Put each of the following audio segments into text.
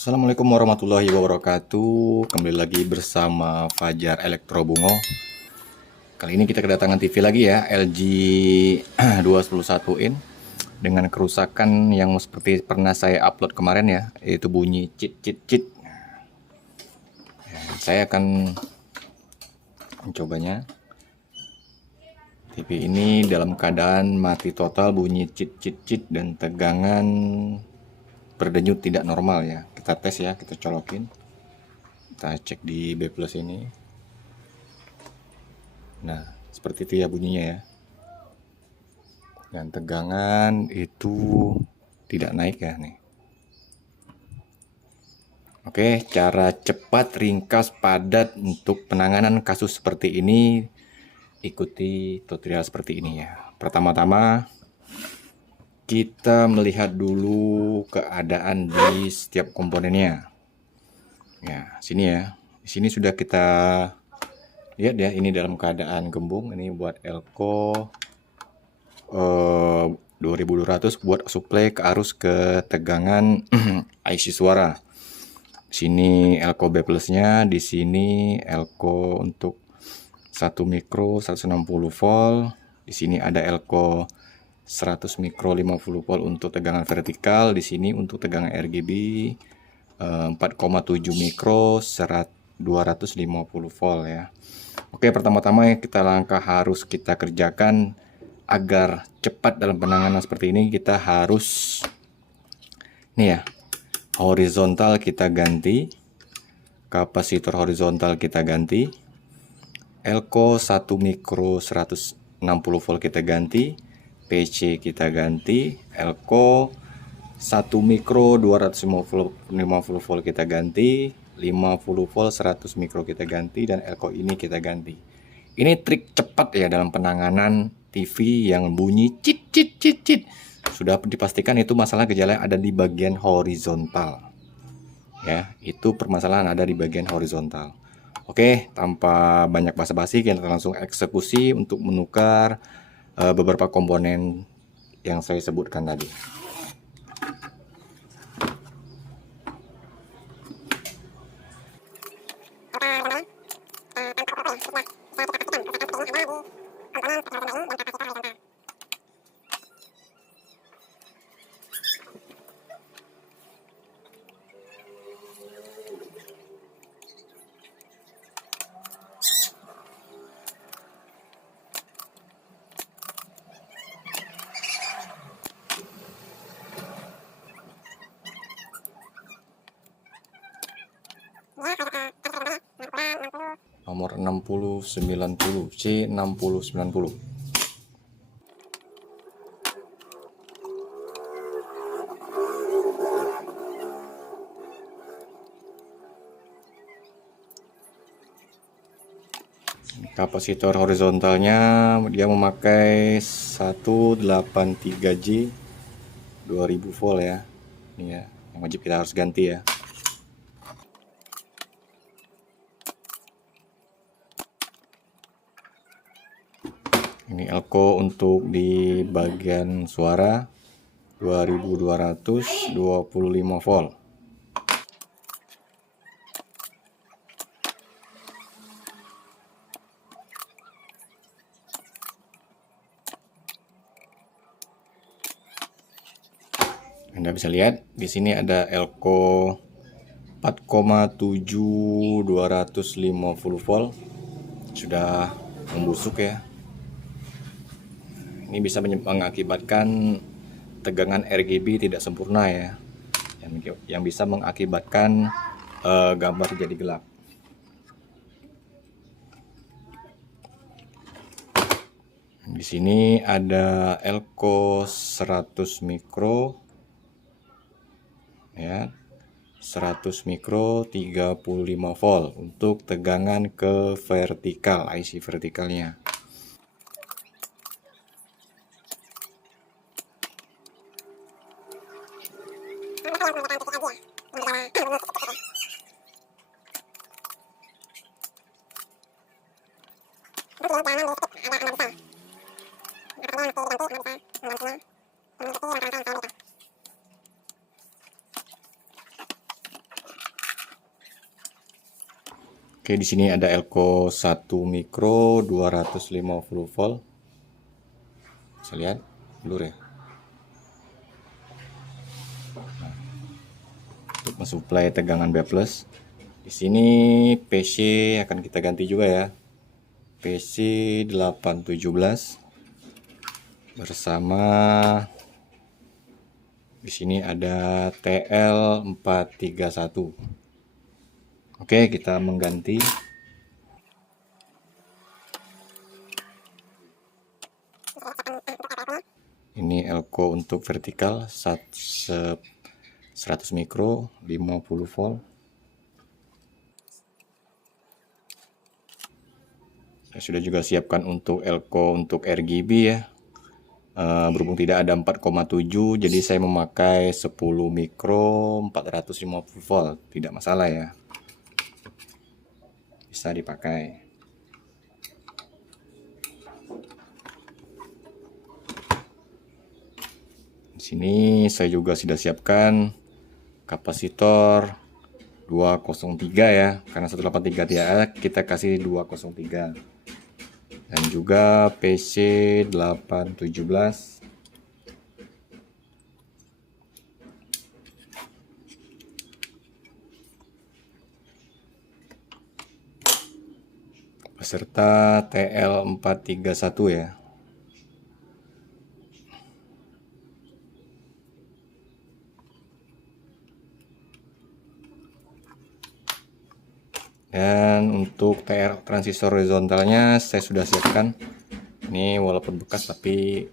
Assalamualaikum warahmatullahi wabarakatuh. Kembali lagi bersama Fajar Elektro Bungo. Kali ini kita kedatangan TV lagi ya, LG 211 in dengan kerusakan yang seperti pernah saya upload kemarin ya, yaitu bunyi cit cit cit. Saya akan mencobanya. TV ini dalam keadaan mati total, bunyi cit cit cit dan tegangan berdenyut tidak normal ya. Kita tes ya, kita colokin. Kita cek di B+ ini. Nah, seperti itu ya bunyinya ya. Dan tegangan itu tidak naik ya nih. Oke, cara cepat, ringkas, padat untuk penanganan kasus seperti ini, ikuti tutorial seperti ini ya. Pertama-tama kita melihat dulu keadaan di setiap komponennya. Ya, sini ya. Di sini sudah kita lihat ya, ini dalam keadaan gembung. Ini buat elko 2200 buat suplai ke arus ke tegangan IC suara. Sini elko B plusnya, di sini elko untuk 1 mikro 160 volt. Di sini ada elko 100 mikro 50 volt untuk tegangan vertikal. Di sini untuk tegangan RGB 4,7 mikro 250 volt ya. Oke, pertama-tama kita langkah harus kita kerjakan agar cepat dalam penanganan seperti ini. Kita harus nih ya, horizontal kita ganti, kapasitor horizontal kita ganti, elko 1 mikro 160 volt kita ganti, PC kita ganti, elko 1 mikro 250 volt kita ganti, 50 volt 100 mikro kita ganti, dan elko ini kita ganti. Ini trik cepat ya dalam penanganan TV yang bunyi cit cit cit cit. Sudah dipastikan itu masalah gejala ada di bagian horizontal. Ya, itu permasalahan ada di bagian horizontal. Oke, tanpa banyak basa-basi kita langsung eksekusi untuk menukar beberapa komponen yang saya sebutkan tadi. Nomor 6090 C6090. Kapasitor horizontalnya dia memakai 183J 2000 volt ya. Ini ya, yang wajib kita harus ganti ya. Ini elko untuk di bagian suara 2225 volt. Anda bisa lihat di sini ada elko 4,7 250 volt. Sudah membusuk ya. Ini bisa mengakibatkan tegangan RGB tidak sempurna ya, yang bisa mengakibatkan gambar jadi gelap. Di sini ada elko 100 mikro ya, 100 mikro 35 volt untuk tegangan ke vertikal, IC vertikalnya. Oke, di sini ada elko 1 mikro 250 volt. Bisa lihat blur ya. Nah, untuk mensuplai tegangan B+. Di sini PC akan kita ganti juga ya. PC 817 bersama di sini ada TL431. Oke, kita mengganti. Ini elko untuk vertikal 100 mikro 50 volt. Saya sudah juga siapkan untuk elko untuk RGB ya. Berhubung tidak ada 4,7, jadi saya memakai 10 mikro 450 volt. Tidak masalah ya, bisa dipakai. Di sini saya juga sudah siapkan kapasitor 203 ya, karena 183 tidak ada, kita kasih 203. Dan juga PC 817 beserta TL431 ya. Dan untuk TR transistor horizontalnya saya sudah siapkan. Ini walaupun bekas tapi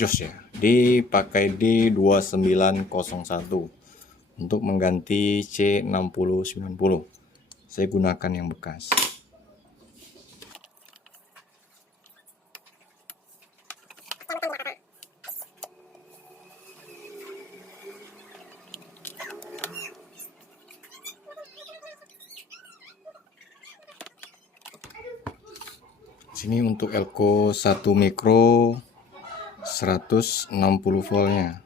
jos ya. Dipakai di 2901 untuk mengganti C6090. Saya gunakan yang bekas. Sini untuk elko 1 mikro 160 voltnya.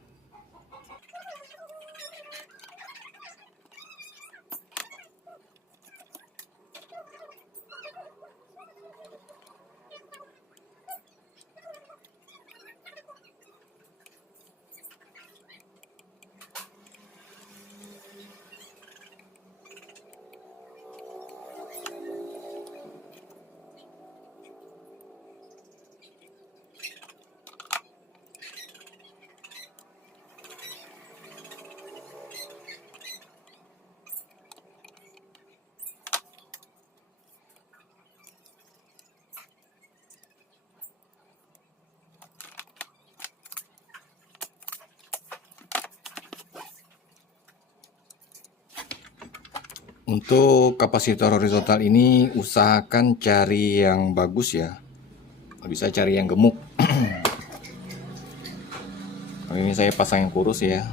Untuk kapasitor horizontal ini usahakan cari yang bagus ya. Bisa cari yang gemuk. Kali ini saya pasang yang kurus ya,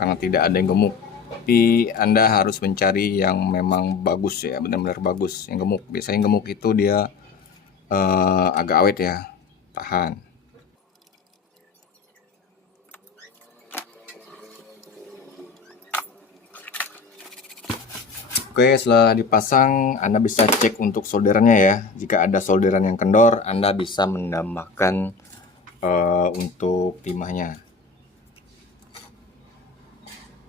karena tidak ada yang gemuk. Tapi Anda harus mencari yang memang bagus ya, benar-benar bagus. Yang gemuk, biasanya yang gemuk itu dia agak awet ya, tahan. Oke, setelah dipasang, Anda bisa cek untuk solderannya ya. Jika ada solderan yang kendor, Anda bisa menambahkan untuk timahnya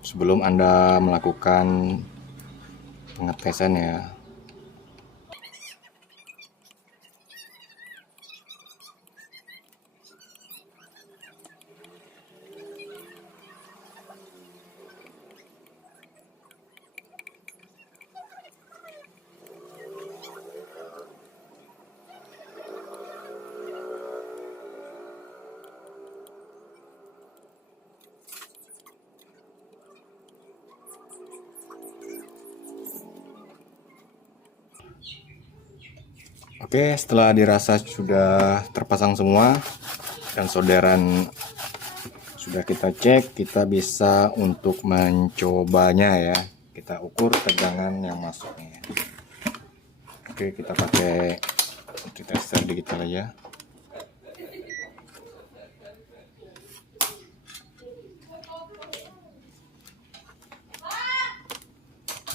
sebelum Anda melakukan pengetesan ya. Oke, setelah dirasa sudah terpasang semua dan solderan sudah kita cek, kita bisa untuk mencobanya ya. Kita ukur tegangan yang masuknya. Oke, kita pakai tester digital aja.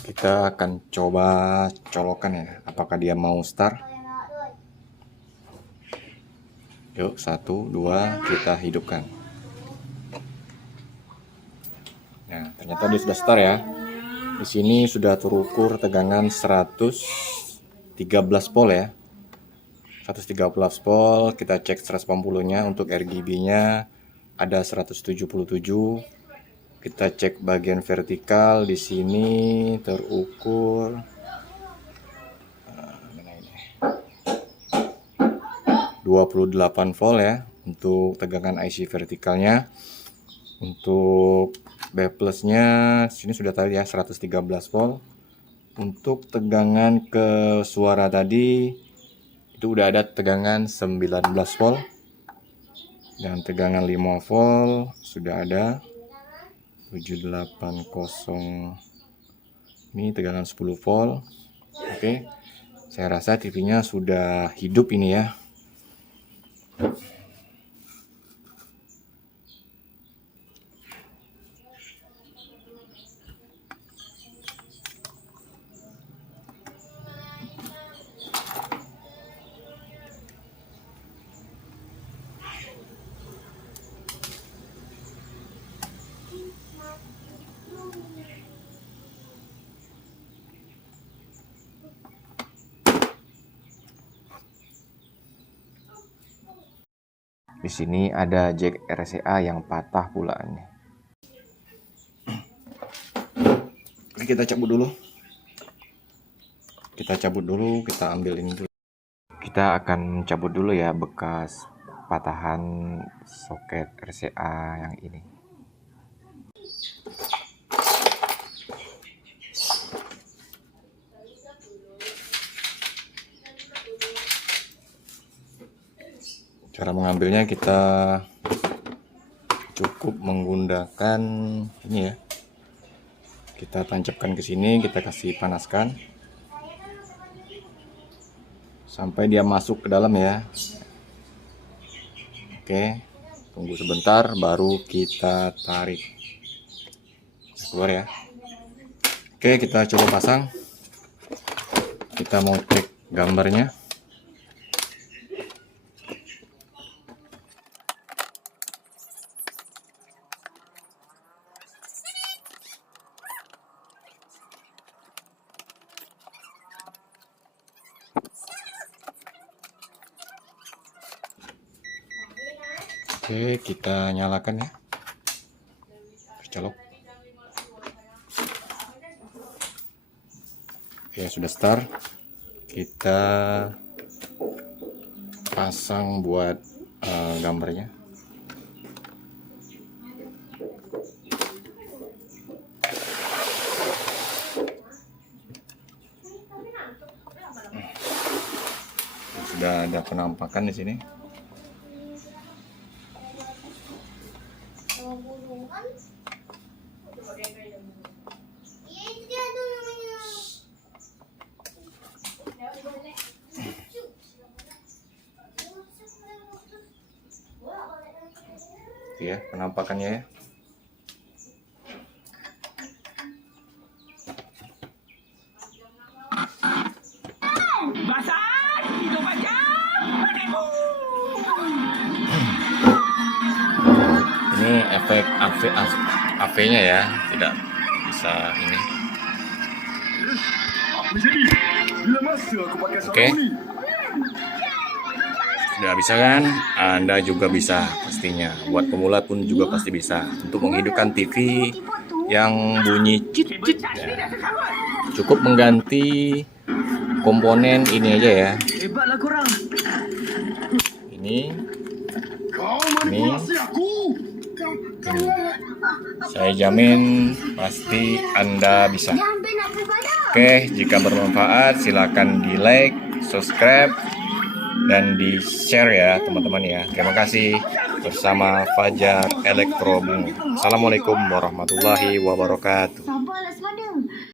Oke, Kita akan coba colokan ya, apakah dia mau start. Yuk, 1, 2, kita hidupkan. Nah, ternyata dia sudah start ya. Di sini sudah terukur tegangan 113 volt ya. 113 volt, kita cek 180-nya. Untuk RGB-nya ada 177. Kita cek bagian vertikal, di sini terukur 28 volt ya untuk tegangan IC vertikalnya. Untuk B plusnya sini sudah tadi ya 113 volt. Untuk tegangan ke suara tadi itu udah ada tegangan 19 volt. Dan tegangan 5 volt sudah ada 780. Ini tegangan 10 volt. Oke. Saya rasa TV-nya sudah hidup ini ya. Di sini ada jack RCA yang patah pula nih. Kita cabut dulu. Kita ambil ini dulu. Kita akan cabut dulu ya bekas patahan soket RCA yang ini. Cara mengambilnya kita cukup menggunakan ini ya. Kita tancapkan ke sini, kita kasih panaskan sampai dia masuk ke dalam ya. Oke, tunggu sebentar baru kita tarik. Keluar ya. Oke, kita coba pasang. Kita mau cek gambarnya. Oke, kita nyalakan ya. Colok. Oke, sudah start. Kita pasang buat gambarnya. Sudah ada penampakan di sini. Ya, penampakannya ya. Ini efek AV-nya ya, tidak bisa ini. Oke. Sudah bisa kan? Anda juga bisa pastinya. Buat pemula pun juga pasti bisa. Untuk menghidupkan TV yang bunyi cit-cit ya. Cukup mengganti komponen ini aja ya. Ini. Saya jamin pasti Anda bisa. Oke, jika bermanfaat silakan di like, subscribe, dan di share ya teman-teman ya. Terima kasih. Bersama Fajar Elektro Bungo. Assalamualaikum warahmatullahi wabarakatuh.